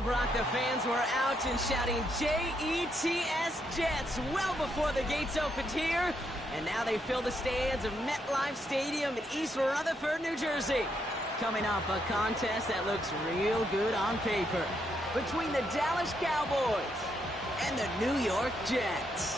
Well, Brock, the fans were out and shouting J-E-T-S, Jets, well before the gates opened here. And now they fill the stands of MetLife Stadium in East Rutherford, New Jersey. Coming up, a contest that looks real good on paper between the Dallas Cowboys and the New York Jets.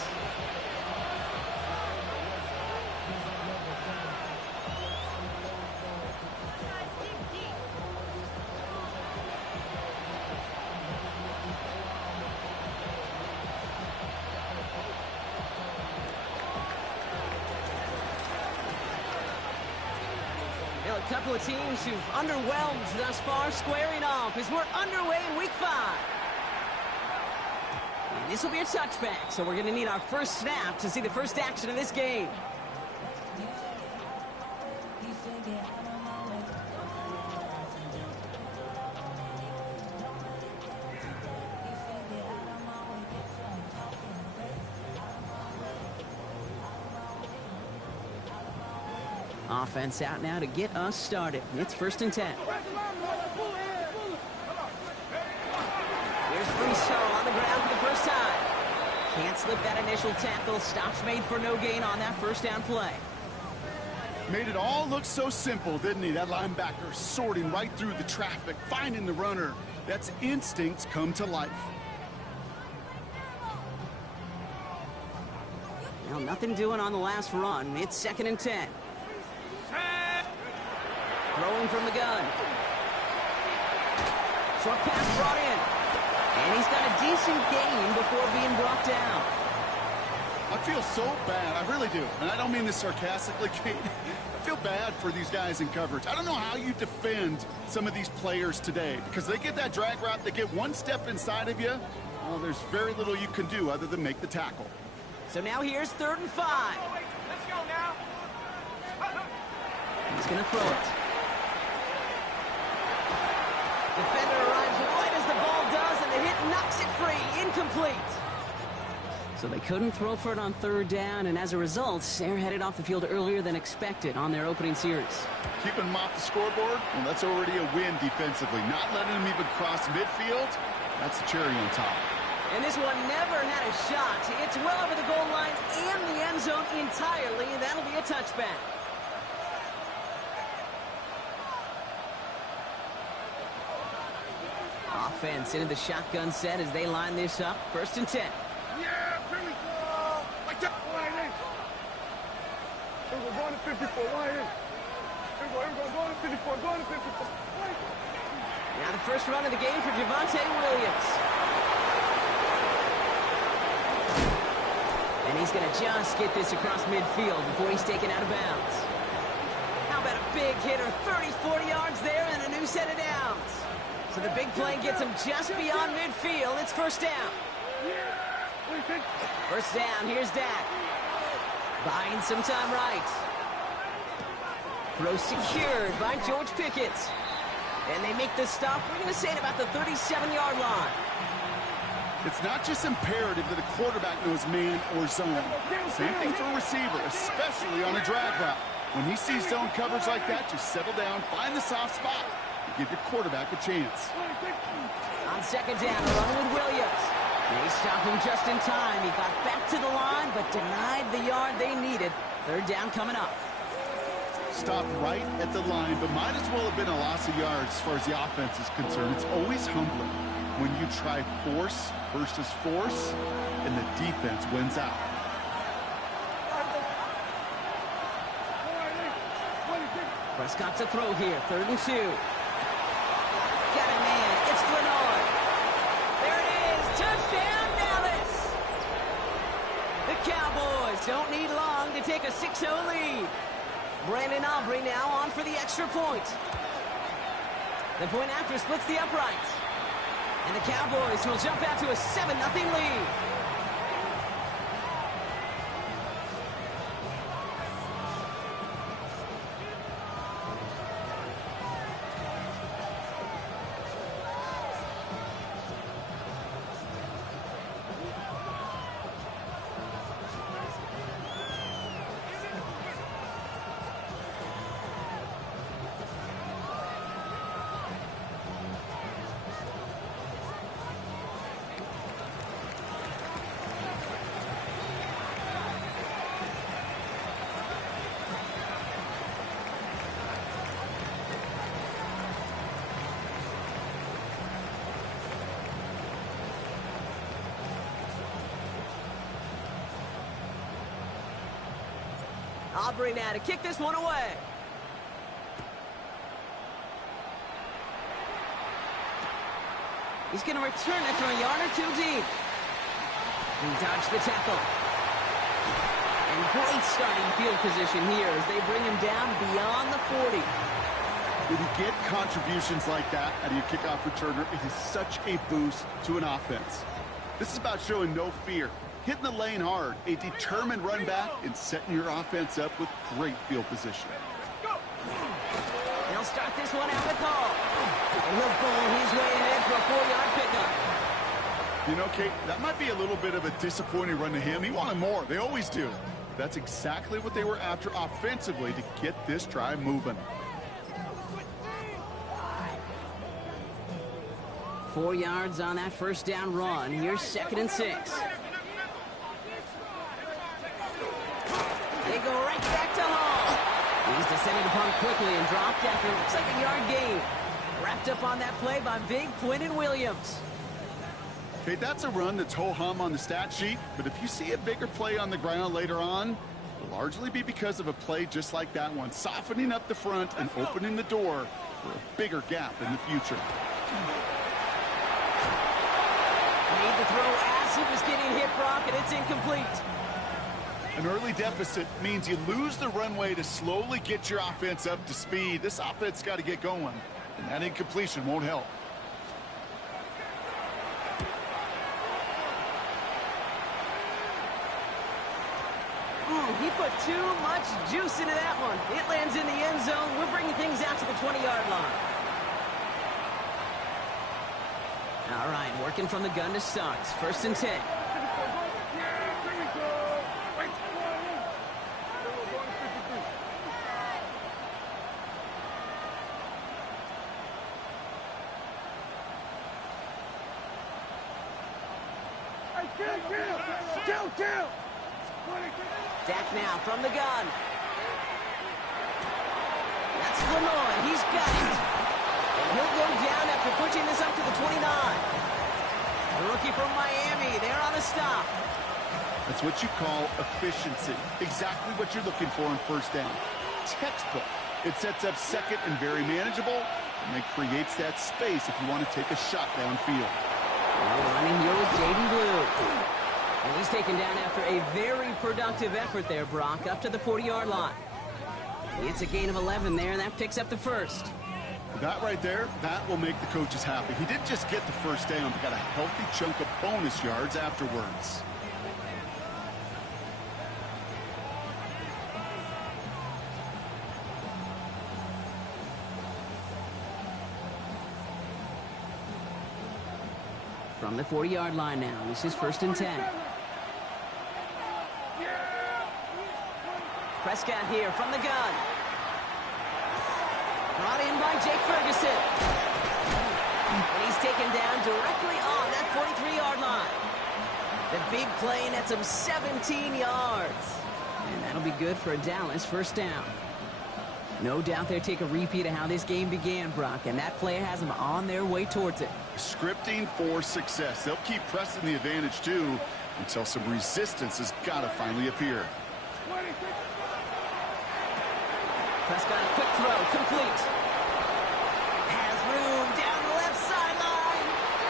A couple of teams who've underwhelmed thus far squaring off as we're underway in Week 5. And this will be a touchback, so we're going to need our first snap to see the first action of this game. Offense out now to get us started. It's 1st and 10. Here's Brees on the ground for the first time. Can't slip that initial tackle. Stops made for no gain on that first down play. Made it all look so simple, didn't he? That linebacker sorting right through the traffic, finding the runner. That's instincts come to life. Well, nothing doing on the last run. It's 2nd and 10. Throwing from the gun. Short pass brought in. And he's got a decent gain before being brought down. I feel so bad. I really do. And I don't mean this sarcastically, Kate. I feel bad for these guys in coverage. I don't know how you defend some of these players today because they get that drag route, they get one step inside of you. Well, there's very little you can do other than make the tackle. So now here's 3rd and 5. Let's go now. He's going to throw it. Defender arrives right as the ball does, and the hit knocks it free. Incomplete. So they couldn't throw for it on 3rd down, and as a result, they're headed off the field earlier than expected on their opening series. Keeping them off the scoreboard, well, that's already a win defensively. Not letting them even cross midfield, that's the cherry on top. And this one never had a shot. It's well over the goal line and the end zone entirely, and that'll be a touchback. Offense into the shotgun set as they line this up. 1st and 10. Yeah, here we go. Like that. Line in. Here we go, going to 54. Line in. Here we go, going to 54. Going to 54. Now the first run of the game for Javonte Williams. And he's going to just get this across midfield before he's taken out of bounds. How about a big hitter? 30, 40 yards there and a new set of downs. So the big play gets him just beyond midfield. It's 1st down. 1st down. Here's Dak. Buying some time right. Throw secured by George Pickett. And they make the stop, we're going to say, at about the 37-yard line. It's not just imperative that a quarterback knows man or zone. Same thing for a receiver, especially on a drag route. When he sees zone coverage like that, just settle down, find the soft spot, and give your quarterback a chance. On 2nd down, run with Williams. They stop him just in time. He got back to the line, but denied the yard they needed. 3rd down coming up. Stopped right at the line, but might as well have been a loss of yards as far as the offense is concerned. It's always humbling when you try force versus force, and the defense wins out. Prescott to throw here, 3rd and 2. Got it, man. It's Glenard. There it is. Touchdown, Dallas. The Cowboys don't need long to take a 6-0 lead. Brandon Aubrey now on for the extra point. The point after splits the upright. And the Cowboys will jump out to a 7-0 lead. Aubrey now to kick this one away. He's going to return it from a yard or two deep. He dodged the tackle. And great starting field position here as they bring him down beyond the 40. When you get contributions like that out of your kickoff returner, it is such a boost to an offense. This is about showing no fear, hitting the lane hard, a determined run back, and setting your offense up with great field position. They'll start this one out with Hall. And he'll bowl his way ahead for a 4-yard pickup. You know, Kate, that might be a little bit of a disappointing run to him. He wanted more. They always do. That's exactly what they were after offensively to get this drive moving. 4 yards on that first down run. Here's 2nd and 6. They go right back to Hall. He's descended upon quickly and dropped after it looks like a yard gain. Wrapped up on that play by big Quinnen Williams. Okay, that's a run that's ho-hum on the stat sheet, but if you see a bigger play on the ground later on, it'll largely be because of a play just like that one, softening up the front and opening the door for a bigger gap in the future. Made the throw as he was getting hit, Brock, and it's incomplete. An early deficit means you lose the runway to slowly get your offense up to speed. This offense got to get going, and that incompletion won't help. He put too much juice into that one. It lands in the end zone. We're bringing things out to the 20-yard line. All right, working from the gun to start. 1st and 10. Kill! Dak now from the gun. That's Flanoy. He's got it. And he'll go down after pushing this up to the 29. The rookie from Miami, they're on the stop. That's what you call efficiency. Exactly what you're looking for on 1st down. Textbook. It sets up 2nd and very manageable, and it creates that space if you want to take a shot downfield. Now running here with Jaden Blue. And he's taken down after a very productive effort there, Brock, up to the 40-yard line. It's a gain of 11 there, and that picks up the 1st. That right there, that will make the coaches happy. He didn't just get the 1st down, but got a healthy chunk of bonus yards afterwards. From the 40-yard line now, this is 1st and 10. Prescott here from the gun. Brought in by Jake Ferguson. And he's taken down directly on that 43-yard line. The big play nets him 17 yards. And that'll be good for a Dallas 1st down. No doubt they'll take a repeat of how this game began, Brock, and that play has them on their way towards it. Scripting for success. They'll keep pressing the advantage, too, until some resistance has got to finally appear. Prescott, a quick throw, complete. Has room down the left sideline.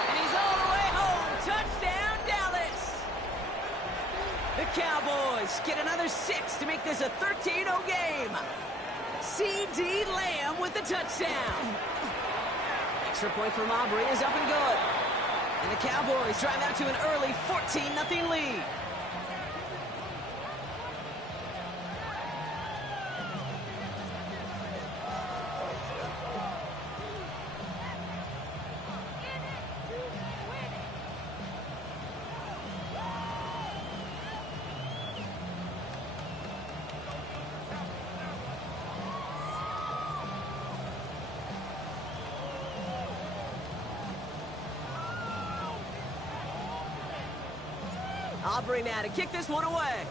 And he's all the way home. Touchdown, Dallas. The Cowboys get another 6 to make this a 13-0 game. C.D. Lamb with the touchdown. Extra point from Aubrey is up and good. And the Cowboys drive out to an early 14-0 lead. Aubrey now to kick this one away.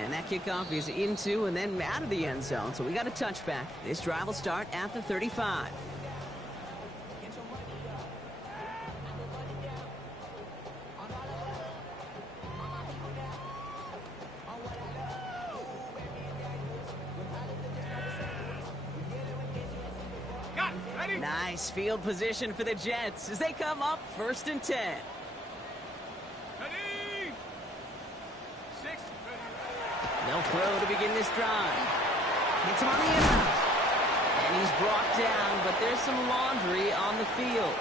And that kickoff is into and then out of the end zone. So we got a touchback. This drive will start at the 35. Nice field position for the Jets as they come up 1st and 10. They'll throw to begin this drive. Hits him on the inbound. And he's brought down, but there's some laundry on the field.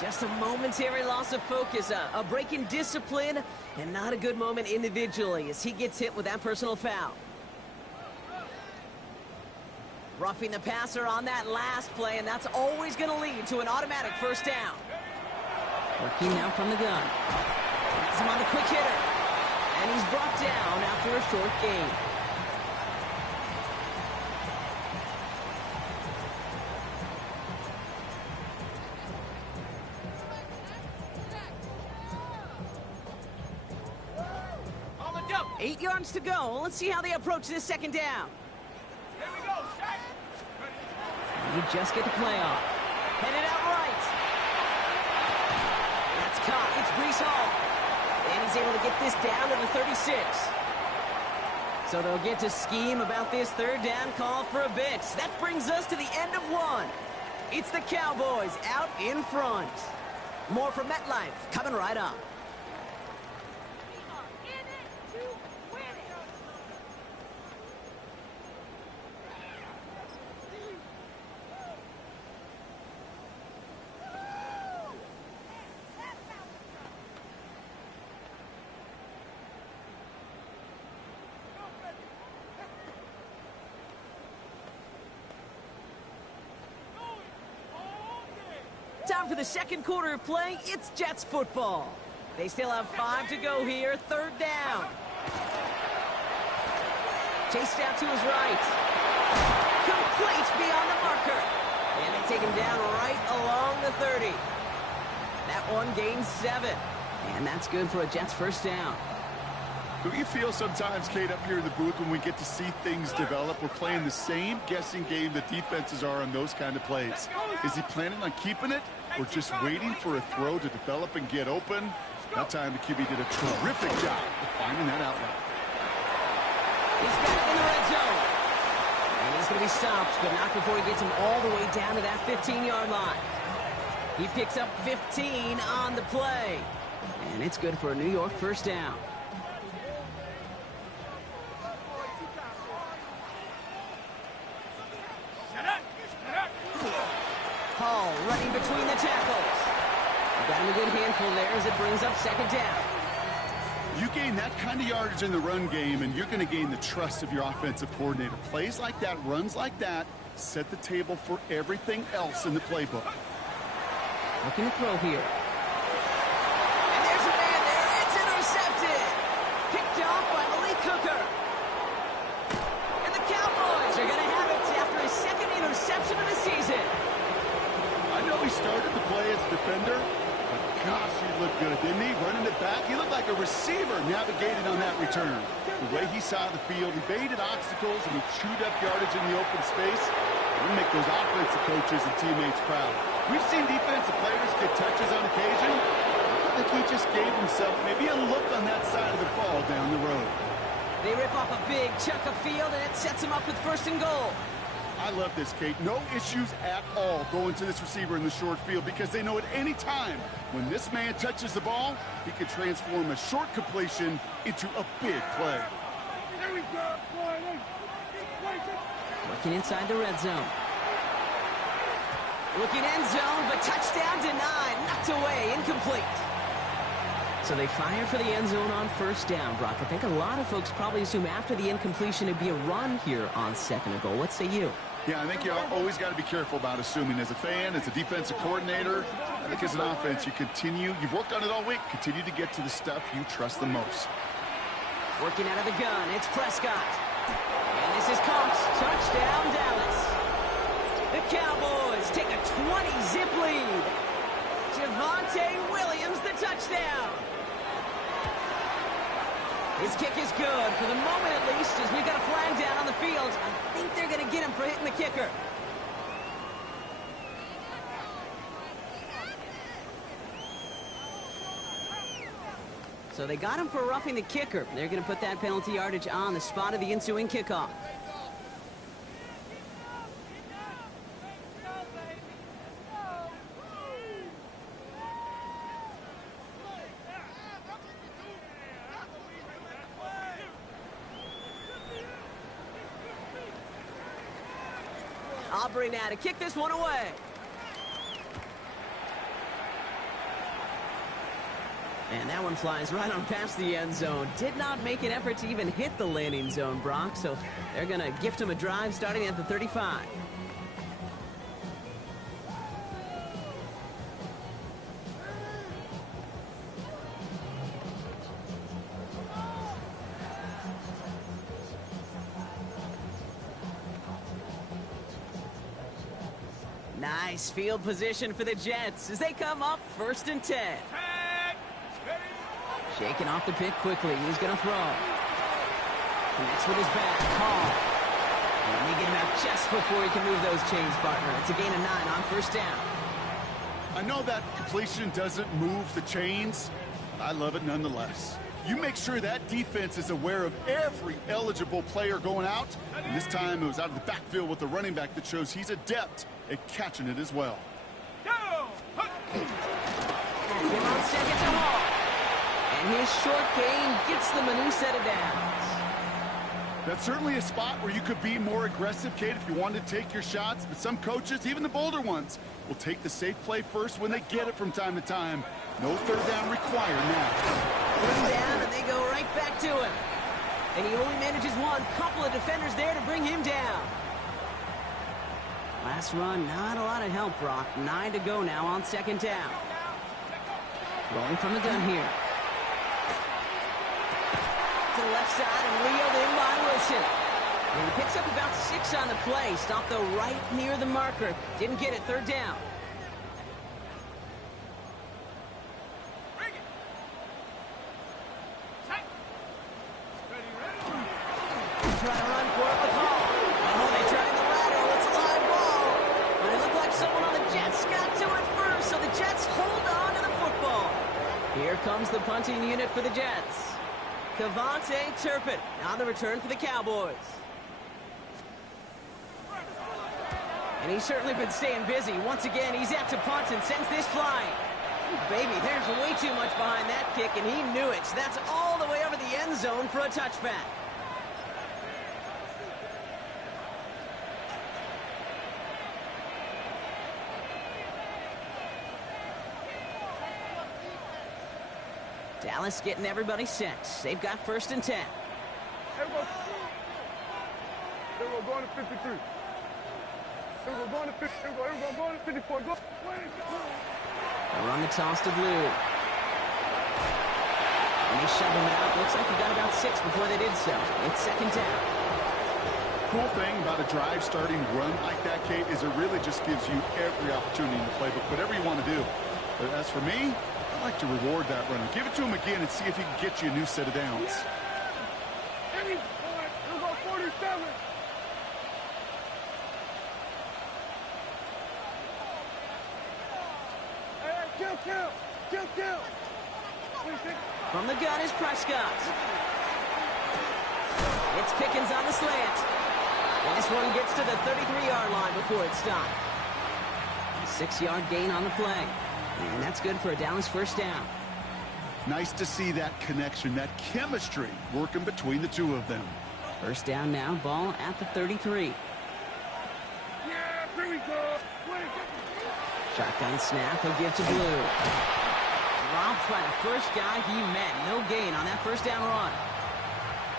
Just a momentary loss of focus, a break in discipline, and not a good moment individually as he gets hit with that personal foul. Roughing the passer on that last play, and that's always going to lead to an automatic 1st down. Working now from the gun. Has him on the quick hitter. And he's brought down after a short gain. On the jump. 8 yards to go. Let's see how they approach this 2nd down. Here we go, Shaq. You just get the play off. Headed out right. That's caught. It's Breece Hall. And he's able to get this down to the 36. So they'll get to scheme about this 3rd down call for a bit. That brings us to the end of 1. It's the Cowboys out in front. More from MetLife coming right up. Time for the 2nd quarter of play. It's Jets football. They still have 5 to go here. 3rd down. Chased out to his right. Complete beyond the marker. And they take him down right along the 30. That one gains 7. And that's good for a Jets 1st down. Don't you feel sometimes, Kate, up here in the booth when we get to see things develop? We're playing the same guessing game the defenses are on those kind of plays. Is he planning on keeping it or just waiting for a throw to develop and get open? That time the QB did a terrific job of finding that outlet. He's got it in the red zone. And he's going to be stopped, but not before he gets him all the way down to that 15-yard line. He picks up 15 on the play. And it's good for a New York 1st down. Hall running between the tackles. Got him a good handful there as it brings up 2nd down. You gain that kind of yardage in the run game, and you're going to gain the trust of your offensive coordinator. Plays like that, runs like that, set the table for everything else in the playbook. Looking to throw here. And there's a man there. It's intercepted. Picked off by Malik Hooker. And the Cowboys are going to have it after his 2nd interception of the season. I know he started the play as a defender, but gosh, he looked good, didn't he? Running it back, he looked like a receiver navigated on that return. The way he saw the field, he baited obstacles, and he chewed up yardage in the open space. It'll make those offensive coaches and teammates proud. We've seen defensive players get touches on occasion. I think he just gave himself maybe a look on that side of the ball down the road. They rip off a big chunk of field, and it sets him up with 1st and goal. I love this, Kate. No issues at all going to this receiver in the short field because they know at any time when this man touches the ball, he could transform a short completion into a big play. Here we go. Working inside the red zone. Looking end zone, but touchdown denied. Knocked away, incomplete. So they fire for the end zone on 1st down, Brock. I think a lot of folks probably assume after the incompletion it'd be a run here on 2nd and goal. What say you? Yeah, I think you always got to be careful about assuming. As a fan, as a defensive coordinator, I think as an offense, you've worked on it all week. Continue to get to the stuff you trust the most. Working out of the gun, it's Prescott. And this is Cox. Touchdown, Dallas. The Cowboys take a 20-zip lead. Javonte Williams, the touchdown. His kick is good, for the moment at least, as we've got a flag down on the field. I think they're going to get him for hitting the kicker. So they got him for roughing the kicker. They're going to put that penalty yardage on the spot of the ensuing kickoff. Aubrey now to kick this one away. And that one flies right on past the end zone. Did not make an effort to even hit the landing zone, Brock. So they're going to gift him a drive starting at the 35. Nice field position for the Jets as they come up 1st and 10. Shaking off the pick quickly. He's going to throw. Connects with his back. Hall. And they get him out just before he can move those chains, partner. It's a gain of 9 on 1st down. I know that completion doesn't move the chains, but I love it nonetheless. You make sure that defense is aware of every eligible player going out. And this time it was out of the backfield with the running back that shows he's adept at catching it as well. And him on 2nd to Hall. And his short gain gets them a new set of downs. That's certainly a spot where you could be more aggressive, Kate, if you wanted to take your shots. But some coaches, even the bolder ones, will take the safe play first when they get it from time to time. No 3rd down required now. 1st down, and they go right back to him. And he only manages one. Couple of defenders there to bring him down. Last run, not a lot of help, Brock. 9 to go now on 2nd down. Rolling from the gun here. To the left side and reeled in by Wilson. And he picks up about 6 on the play. Stopped though right near the marker. Didn't get it. 3rd down. Try to run for it with Hall. Oh, they tried the lateral. It's a live ball. But it looked like someone on the Jets got to it first. So the Jets hold on to the football. Here comes the punting unit for the Jets. Cavante Turpin on the return for the Cowboys. And he's certainly been staying busy. Once again, he's out to punt and sends this flying. Ooh, baby, there's way too much behind that kick, and he knew it. So that's all the way over the end zone for a touchback. Dallas getting everybody set. They've got 1st and 10. Everyone going to 53. Everyone going to 50. Everyone going to 54. Go. They run the toss to Blue. And they shove him out. Looks like he got about 6 before they did so. It's 2nd down. Cool thing about a drive starting run like that, Kate, is it really just gives you every opportunity in the playbook, whatever you want to do. But as for me, I like to reward that runner. Give it to him again and see if he can get you a new set of downs. We'll go 47. Hey, kill. From the gun is Prescott. It's Pickens on the slant. And this one gets to the 33-yard line before it's stopped. A 6-yard gain on the play. And that's good for a Dallas 1st down. Nice to see that connection, that chemistry working between the two of them. 1st down now, ball at the 33. Yeah, here we go. Shotgun snap, he'll give to Blue. Dropped by the first guy he met. No gain on that 1st down run.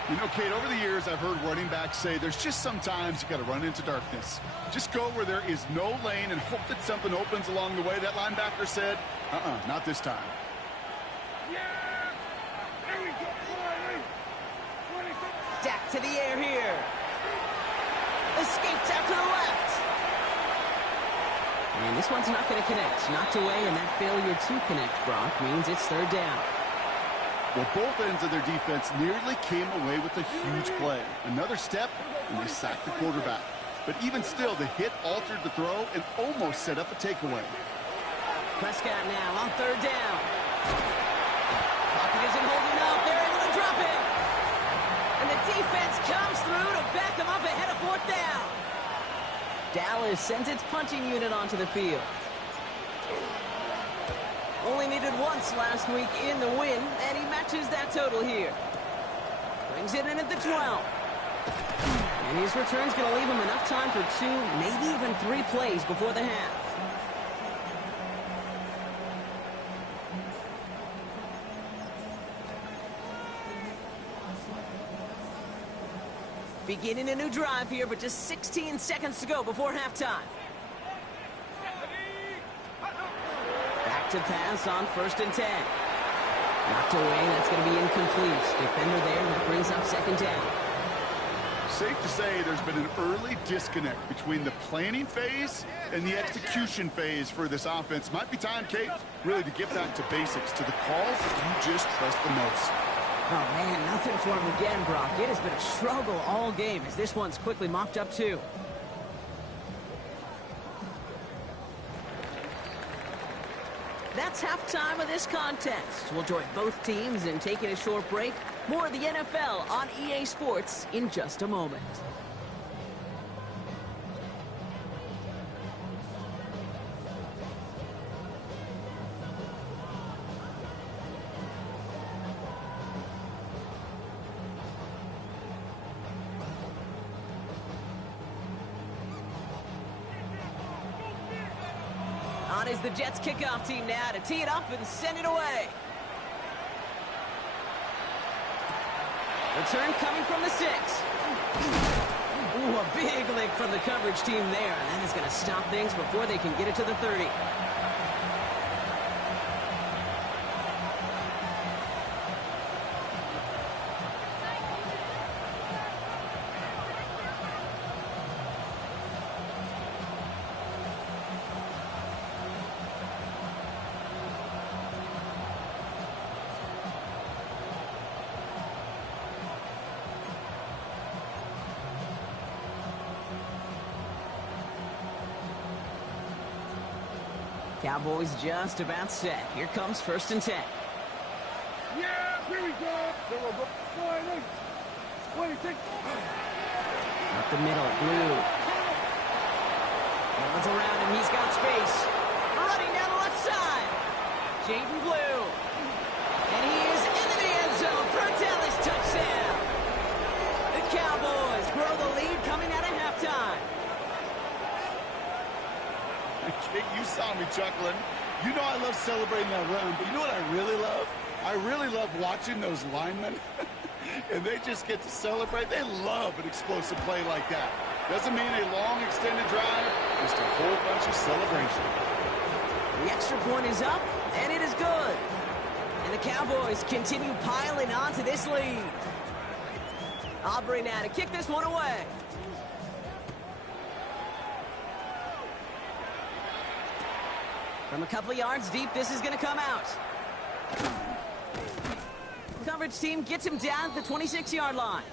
You know, Kate, over the years, I've heard running backs say there's just sometimes you got to run into darkness. Just go where there is no lane and hope that something opens along the way. That linebacker said, not this time. Yeah! There we go. Dak to the air here. Escapes out to the left. And this one's not going to connect. Knocked away, and that failure to connect, Brock, means it's 3rd down. Well, both ends of their defense nearly came away with a huge play. Another step, and they sacked the quarterback. But even still, the hit altered the throw and almost set up a takeaway. Prescott now on 3rd down. Pocket isn't holding up. They're able to drop it. And the defense comes through to back them up ahead of 4th down. Dallas sends its punting unit onto the field. Only needed once last week in the win, and he matches that total here. Brings it in at the 12. And his return's going to leave him enough time for 2, maybe even 3 plays before the half. Beginning a new drive here, but just 16 seconds to go before halftime. Back to pass on 1st and 10. Knocked away, that's going to be incomplete. Defender there, that brings up 2nd down. Safe to say there's been an early disconnect between the planning phase and the execution phase for this offense. Might be time, Kate, really to get back to basics, to the calls that you just trust the most. Oh, man, nothing for him again, Brock. It has been a struggle all game as this one's quickly mopped up, too. That's halftime of this contest. We'll join both teams in taking a short break. More of the NFL on EA Sports in just a moment. On is the Jets kickoff team now to tee it up and send it away. Return coming from the 6. Ooh, a big lick from the coverage team there. And that is going to stop things before they can get it to the 30. Cowboys just about set. Here comes 1st and 10. Yeah, here we go. There we go. 26. Up the middle, Blue. Runs around him, he's got space. Running down the left side. Jaden Blue. And he is into the end zone for a Dallas touchdown. The Cowboys grow the lead coming out of halftime. Kate, you saw me chuckling. You know I love celebrating that run, but you know what I really love? I really love watching those linemen. And they just get to celebrate. They love an explosive play like that. Doesn't mean a long extended drive, just a whole bunch of celebration. The extra point is up, and it is good. And the Cowboys continue piling on to this lead. Aubrey now to kick this one away. From a couple of yards deep, this is going to come out. Coverage team gets him down at the 26-yard line.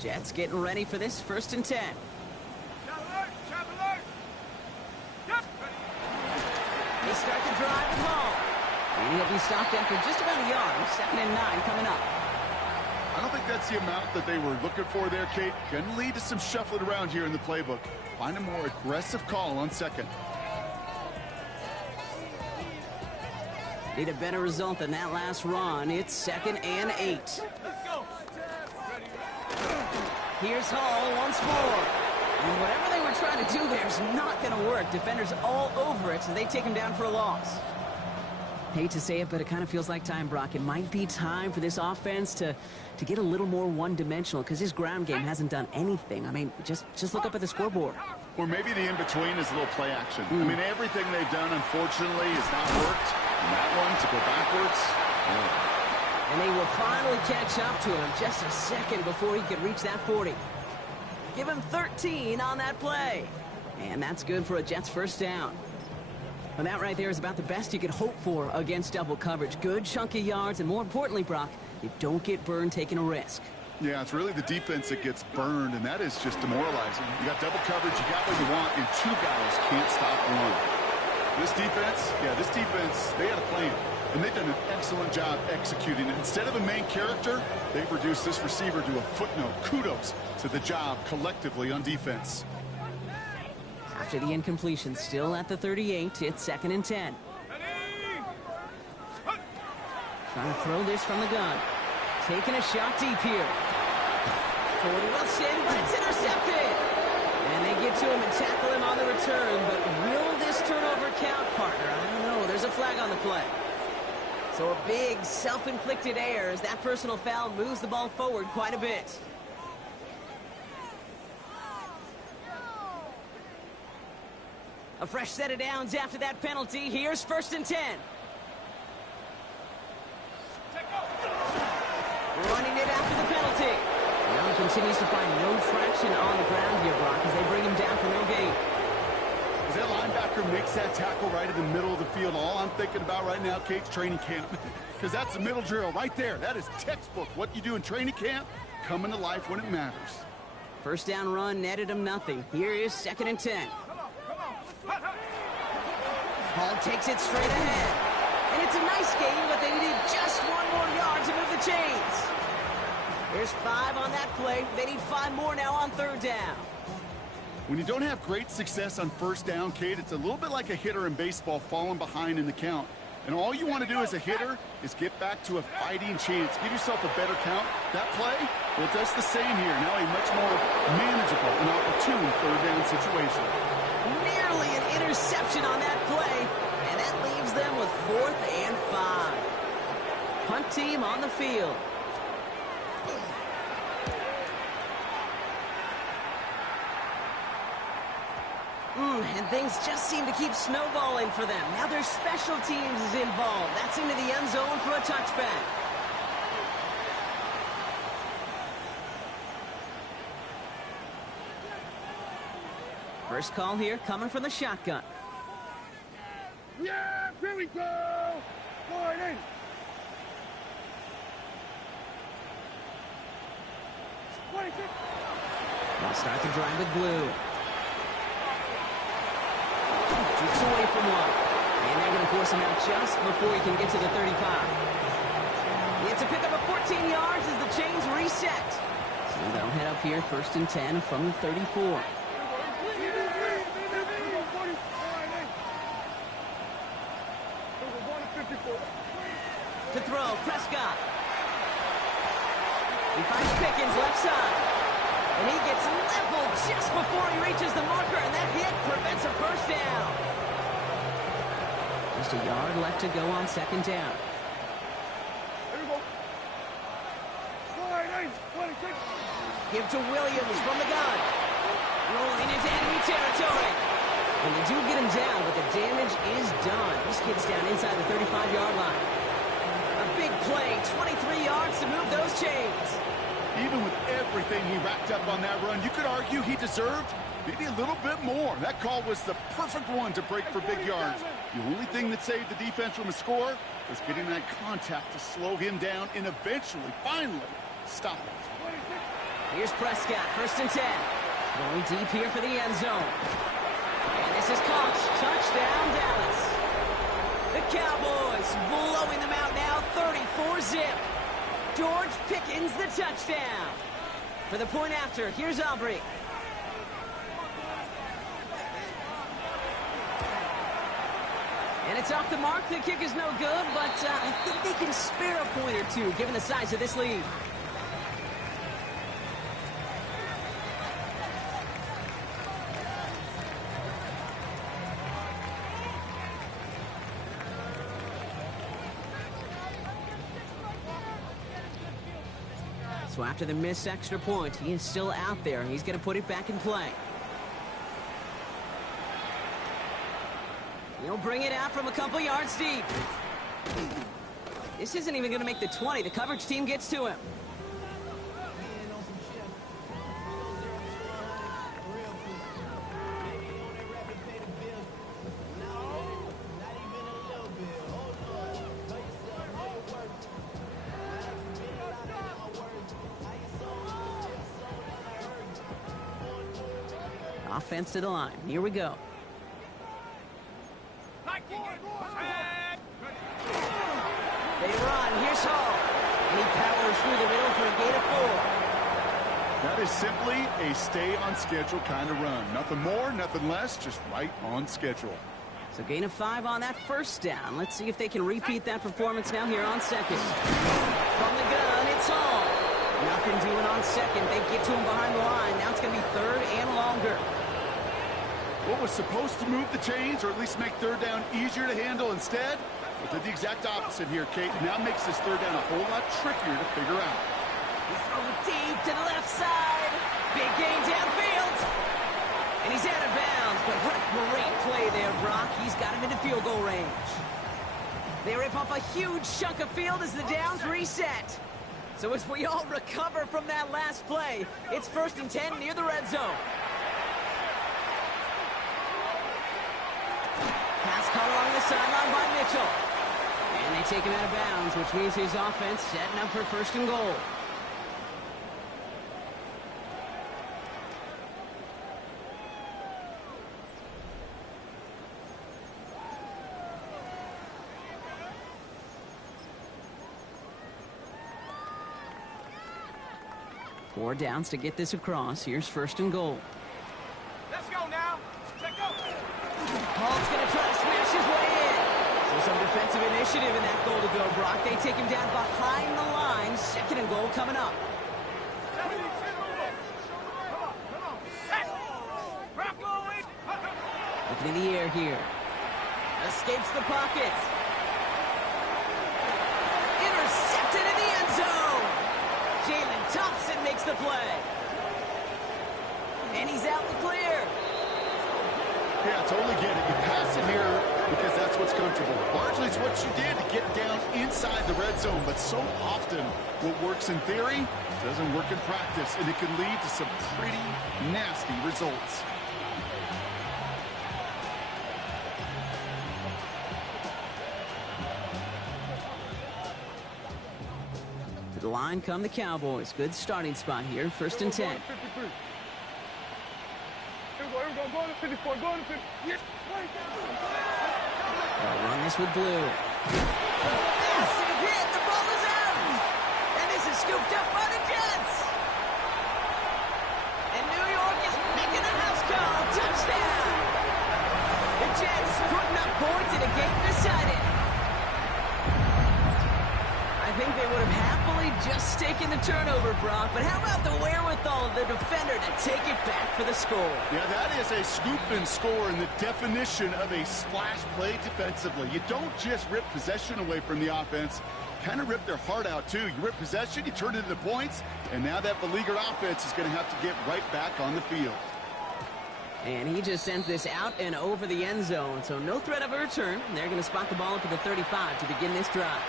Jets getting ready for this 1st and 10. They start the drive with Hall. And he'll be stopped after just about a yard. 2nd and 9 coming up. I don't think that's the amount that they were looking for there, Kate. Going to lead to some shuffling around here in the playbook. Find a more aggressive call on 2nd. Need a better result than that last run. It's 2nd and 8. Let's go. Here's Hall once more. And whatever they were trying to do there is not going to work. Defenders all over it, so they take him down for a loss. Hate to say it, but it kind of feels like time, Brock. It might be time for this offense to get a little more one-dimensional because his ground game hasn't done anything. I mean, just look up at the scoreboard. Or maybe the in-between is a little play action. I mean, everything they've done, unfortunately, has not worked. And that one to go backwards. And they will finally catch up to him just a second before he could reach that 40. Give him 13 on that play. And that's good for a Jets 1st down. And that right there is about the best you could hope for against double coverage. Good chunky yards, and more importantly, Brock, you don't get burned taking a risk. Yeah, it's really the defense that gets burned, and that is just demoralizing. You got double coverage, you got what you want, and 2 guys can't stop one. This defense, they had a plan, and they've done an excellent job executing it. Instead of a main character, they've reduced this receiver to a footnote. Kudos to the job collectively on defense. After the incompletion, still at the 38, it's 2nd and 10. Trying to throw this from the gun. Taking a shot deep here. Toward Wilson, but it's intercepted. And they get to him and tackle him on the return, but will this turnover count, partner? I don't know. There's a flag on the play. So a big self-inflicted error as that personal foul moves the ball forward quite a bit. A fresh set of downs after that penalty. Here's 1st and 10. Running it after the penalty. Now he continues to find no traction on the ground here, Brock, as they bring him down for no gain. As that linebacker makes that tackle right in the middle of the field, all I'm thinking about right now, Kate's training camp. Because that's the middle drill right there. That is textbook. What you do in training camp, coming to life when it matters. First down run netted him nothing. Here is 2nd and 10. Hall takes it straight ahead. And it's a nice game, but they needed just 1 more yard to move the chains. There's 5 on that play. They need 5 more now on 3rd down. When you don't have great success on 1st down, Kate, it's a little bit like a hitter in baseball falling behind in the count. And all you want to do as a hitter is get back to a fighting chance. Give yourself a better count. That play, well, it does the same here. Now a much more manageable and opportune 3rd down situation. Nearly an interception on that play, and that leaves them with 4th and 5. Punt team on the field. And things just seem to keep snowballing for them. Now their special teams is involved. That's into the end zone for a touchback. First call here coming from the shotgun. Yeah, here we go. Going in. They'll start the drive with blue. Drifts away from one. And they're going to force him out just before he can get to the 35. It's a pickup of 14 yards as the chains reset. So they'll head up here 1st and 10 from the 34. To throw, Prescott. He finds Pickens left side. And he gets leveled just before he reaches the marker, and that hit prevents a 1st down. Just a yard left to go on 2nd down. Here we go. Give to Williams from the gun. Rolling into enemy territory. And they do get him down, but the damage is done. This kid's down inside the 35-yard line. A big play, 23 yards to move those chains. Even with everything he racked up on that run, you could argue he deserved maybe a little bit more. That call was the perfect one to break for big yards. The only thing that saved the defense from a score was getting that contact to slow him down and eventually, finally, stop it. Here's Prescott, 1st and 10. Going deep here for the end zone. And this is caught. Touchdown, Dallas. The Cowboys blowing them out now, 34-zip. George Pickens, the touchdown. For the point after, here's Aubrey. And it's off the mark. The kick is no good, but I think they can spare a point or two, given the size of this lead. So after the missed extra point, he is still out there. He's going to put it back in play. He'll bring it out from a couple yards deep. This isn't even going to make the 20. The coverage team gets to him. Offense to the line. Here we go. They run. Here's Hall. And he powers through the middle for a gain of 4. That is simply a stay-on-schedule kind of run. Nothing more, nothing less, just right on schedule. So gain of 5 on that first down. Let's see if they can repeat that performance now here on second. From the gun, it's Hall. Nothing doing on second. They get to him behind the line. Now it's going to be third and longer. What was supposed to move the chains, or at least make third down easier to handle instead, well, did the exact opposite here, Kate. Now makes this third down a whole lot trickier to figure out. He throws deep to the left side. Big gain downfield. And he's out of bounds, but what a great play there, Brock. He's got him into field goal range. They rip off a huge chunk of field as the downs reset. So as we all recover from that last play, it's 1st and 10 near the red zone. Pass caught along the sideline by Mitchell. And they take him out of bounds, which means his offense setting up for 1st and goal. Four downs to get this across. Here's 1st and goal. Let's go now. Let's go. Hall's going to try to smash his way in. So some defensive initiative in that goal to go, Brock. They take him down behind the line. 2nd and goal coming up. Looking in the air here. Escapes the pocket. Intercepted in the end zone. Jalen Thompson makes the play. And he's out the clear. Yeah, I totally get it. You pass it here because that's what's comfortable. Largely it's what you did to get down inside the red zone, but so often what works in theory doesn't work in practice, and it can lead to some pretty nasty results. To the line come the Cowboys. Good starting spot here. 1st and 10. They'll run this with Blue. Massive hit. The ball is out. And this is scooped up by the Jets. And New York is making a house call. Touchdown. The Jets putting up points in a game decided. I think they would have happily just taken the turnover, Brock, but how about the wherewithal of the defender to take it back for the score? Yeah, that is a scoop and score in the definition of a splash play defensively. You don't just rip possession away from the offense, kind of rip their heart out too. You rip possession, you turn it into points, and now that beleaguered offense is going to have to get right back on the field. And he just sends this out and over the end zone, so no threat of a return. They're going to spot the ball up at the 35 to begin this drive.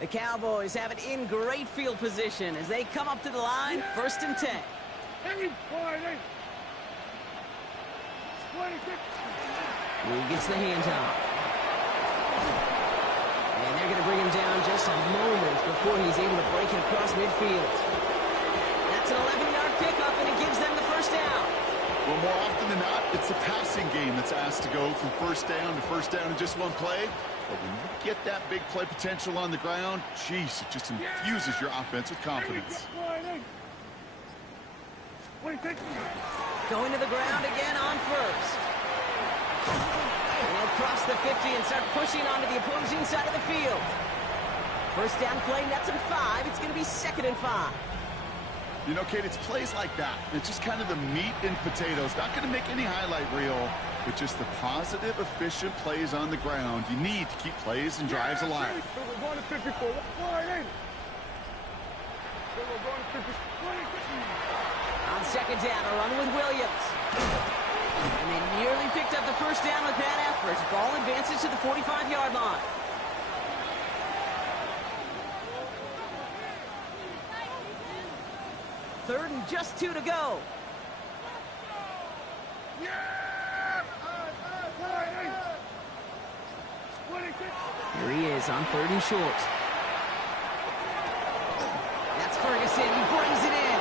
The Cowboys have it in great field position as they come up to the line, 1st and 10. He gets the handoff. And they're going to bring him down just a moment before he's able to break it across midfield. That's an 11-yard pickup, and it gives them the 1st down. Well, more often than not, it's the passing game that's asked to go from 1st down to 1st down in just one play. But when you get that big play potential on the ground, geez, it just infuses your offense with confidence. Going to the ground again on 1st. And they'll cross the 50 and start pushing onto the opposing side of the field. 1st down play, nets and 5. It's going to be 2nd and 5. You know, Kate, it's plays like that. It's just kind of the meat and potatoes. Not going to make any highlight reel, but just the positive, efficient plays on the ground. You need to keep plays and drives alive. On 2nd down, a run with Williams. And they nearly picked up the 1st down with that effort. Ball advances to the 45-yard line. Third and just 2 to go. Here he is on 3rd and short. That's Ferguson. He brings it in.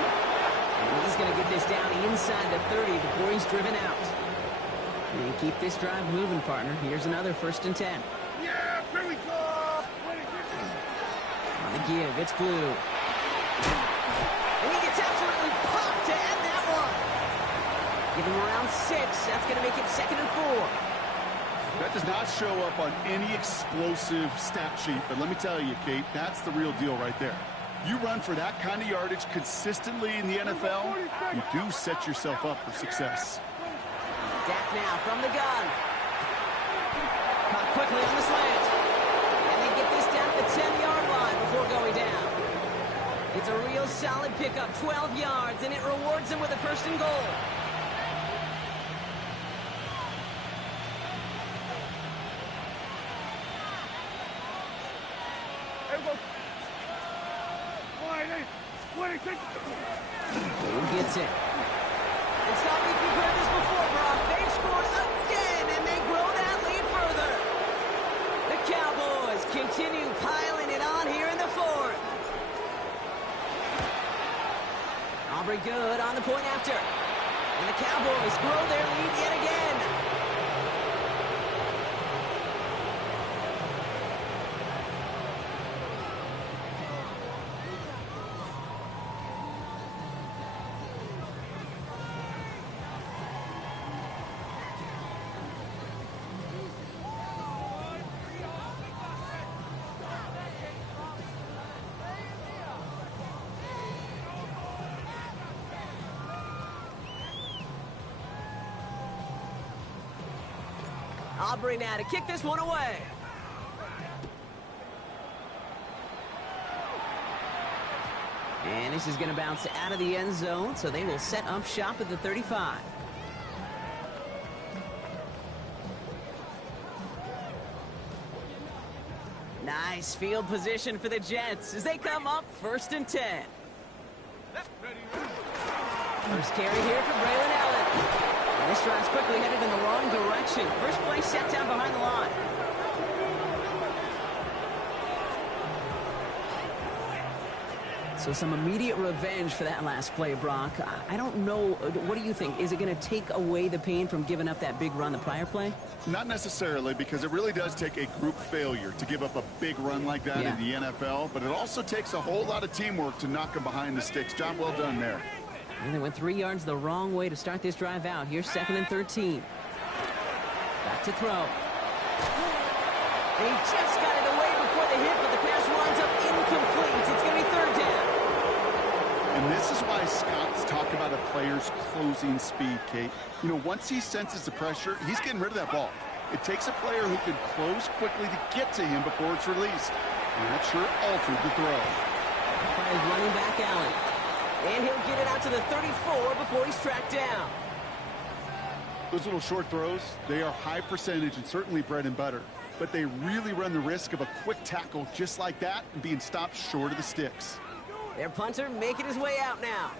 And he's going to get this down inside the 30 before he's driven out. And keep this drive moving, partner. Here's another 1st and 10. Yeah, here we go. On the give, it's Blue. And he gets absolutely popped to end that one. Give him around 6. That's going to make it 2nd and 4. That does not show up on any explosive stat sheet, but let me tell you, Kate, that's the real deal right there. You run for that kind of yardage consistently in the NFL, you do set yourself up for success. Dak now from the gun. Caught quickly on the slant. And they get this down to the 10-yard line before going down. It's a real solid pickup, 12 yards, and it rewards him with a 1st and goal. Who gets it? It's not like we've heard this before, Brock. They've scored again, and they grow that lead further. The Cowboys continue piling it on here in the 4th. Aubrey good on the point after. And the Cowboys grow their lead yet again. Aubrey now to kick this one away. And this is going to bounce out of the end zone, so they will set up shop at the 35. Nice field position for the Jets as they come up 1st and 10. First carry here for Braylon Allen. And this drive's quickly headed in the wrong direction. First play set down behind the line. So some immediate revenge for that last play, Brock. I don't know. What do you think? Is it going to take away the pain from giving up that big run the prior play? Not necessarily, because it really does take a group failure to give up a big run like that in the NFL. But it also takes a whole lot of teamwork to knock them behind the sticks. Job well done there. And they went 3 yards the wrong way to start this drive out. Here's 2nd and 13. Back to throw. And he just got it away before the hit, but the pass winds up incomplete. It's going to be 3rd down. And this is why scouts talk about a player's closing speed, Kate. You know, once he senses the pressure, he's getting rid of that ball. It takes a player who can close quickly to get to him before it's released. And that sure altered the throw. By his running back, Allen. And he'll get it out to the 34 before he's tracked down. Those little short throws, they are high percentage and certainly bread and butter. But they really run the risk of a quick tackle just like that and being stopped short of the sticks. Their punter making his way out now.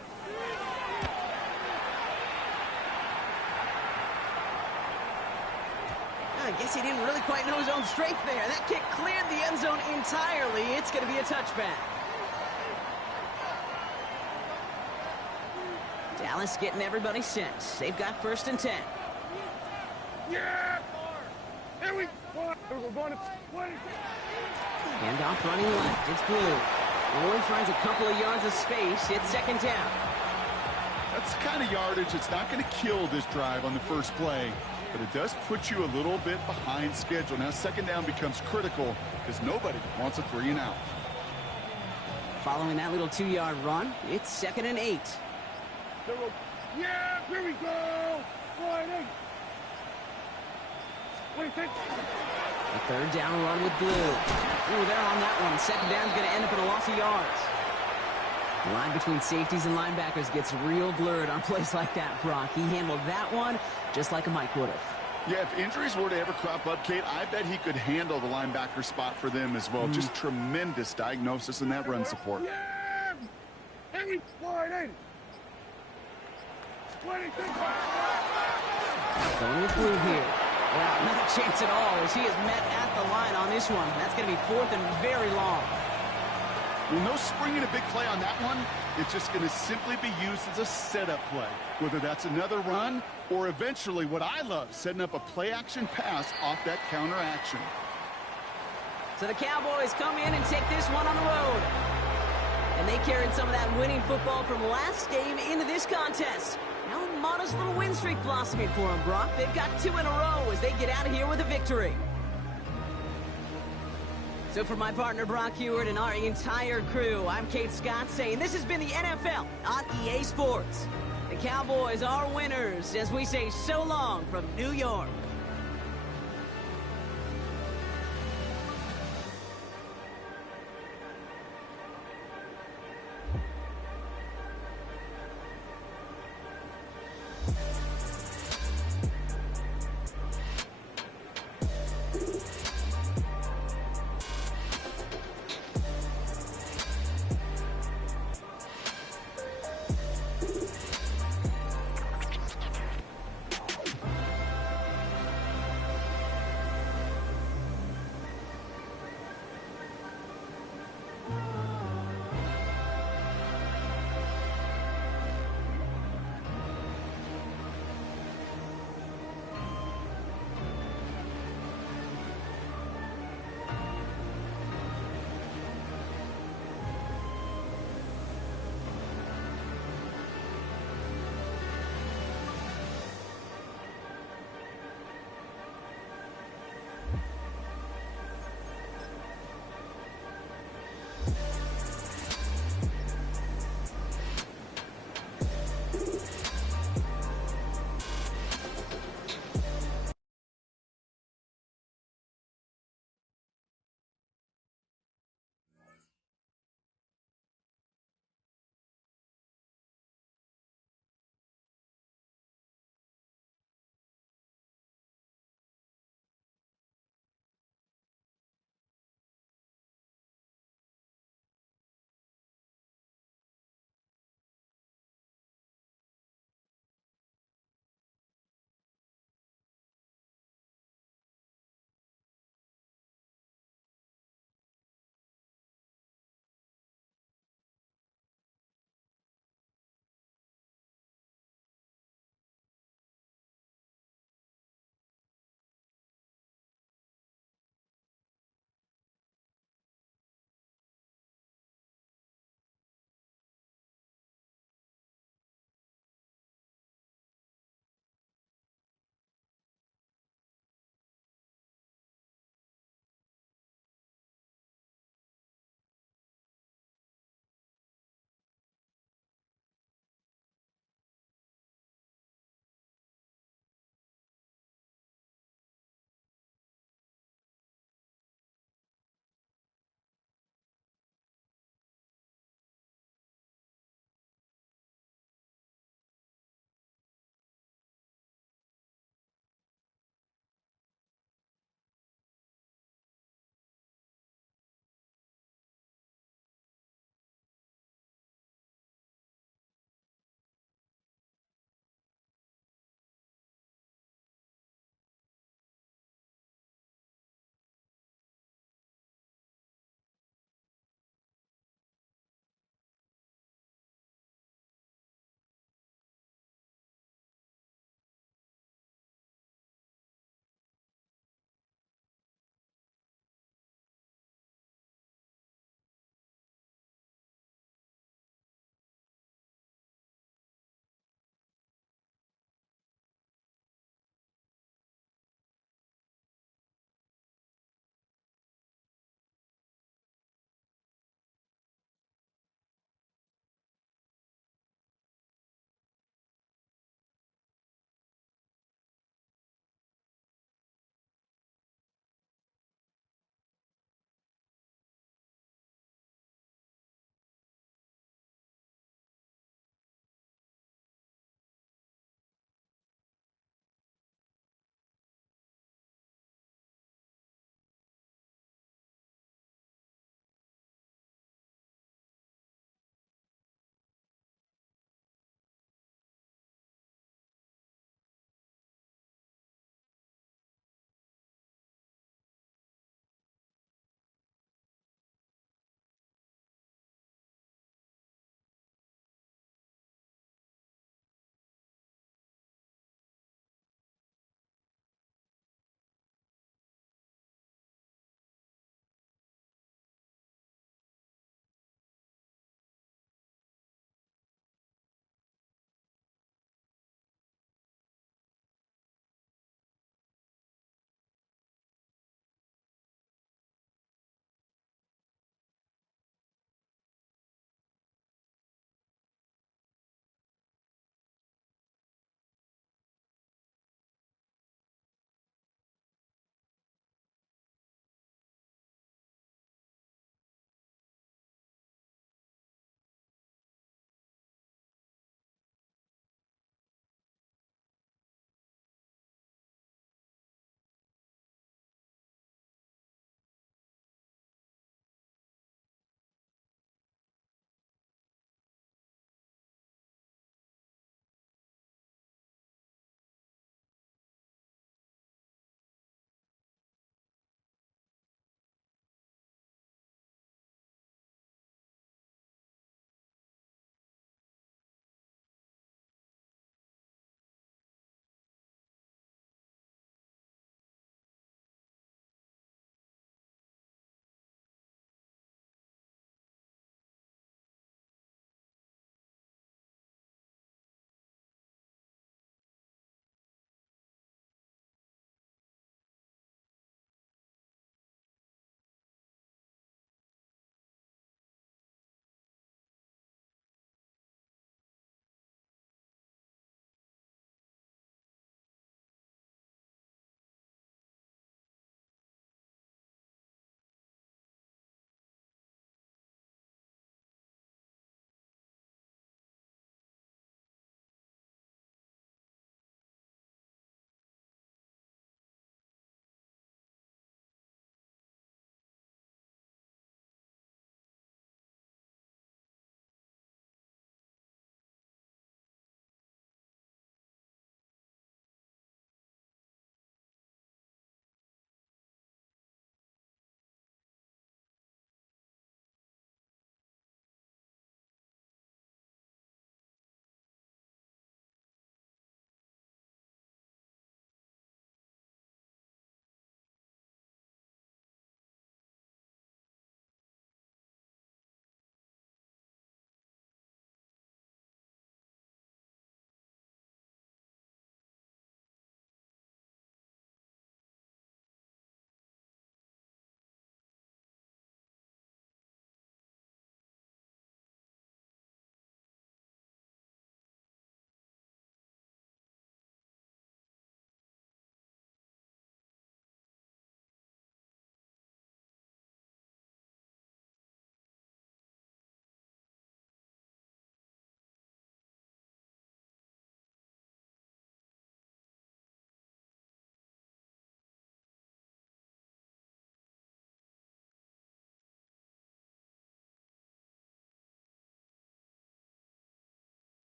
I guess he didn't really quite know his own strength there. That kick cleared the end zone entirely. It's going to be a touchback. Dallas getting everybody set. They've got 1st and 10. Yeah! Here we go. We're going to 20. Handoff running left. It's Blue. Only finds a couple of yards of space. It's 2nd down. That's the kind of yardage that's not going to kill this drive on the first play, but it does put you a little bit behind schedule. Now 2nd down becomes critical because nobody wants a 3 and out. Following that little 2-yard run, it's 2nd and 8. Yeah, here we go. Friday. A 3rd down run with Blue. Ooh, they're on that one. 2nd down's going to end up in a loss of yards. The line between safeties and linebackers gets real blurred on plays like that, Brock. He handled that one just like a Mike would have. Yeah, if injuries were to ever crop up, Kate, I bet he could handle the linebacker spot for them as well. Just tremendous diagnosis in that run support. Yeah! Every Friday. 26. Going with Blue here. Well, not a chance at all as he is met at the line on this one. That's going to be 4th and very long. Well, no springing a big play on that one. It's just going to simply be used as a setup play, whether that's another run or eventually what I love, setting up a play-action pass off that counter action. So the Cowboys come in and take this one on the road. And they carried some of that winning football from last game into this contest. Now a modest little win streak blossoming for them, Brock. They've got 2 in a row as they get out of here with a victory. So for my partner Brock Huard and our entire crew, I'm Kate Scott saying this has been the NFL on EA Sports. The Cowboys are winners as we say so long from New York.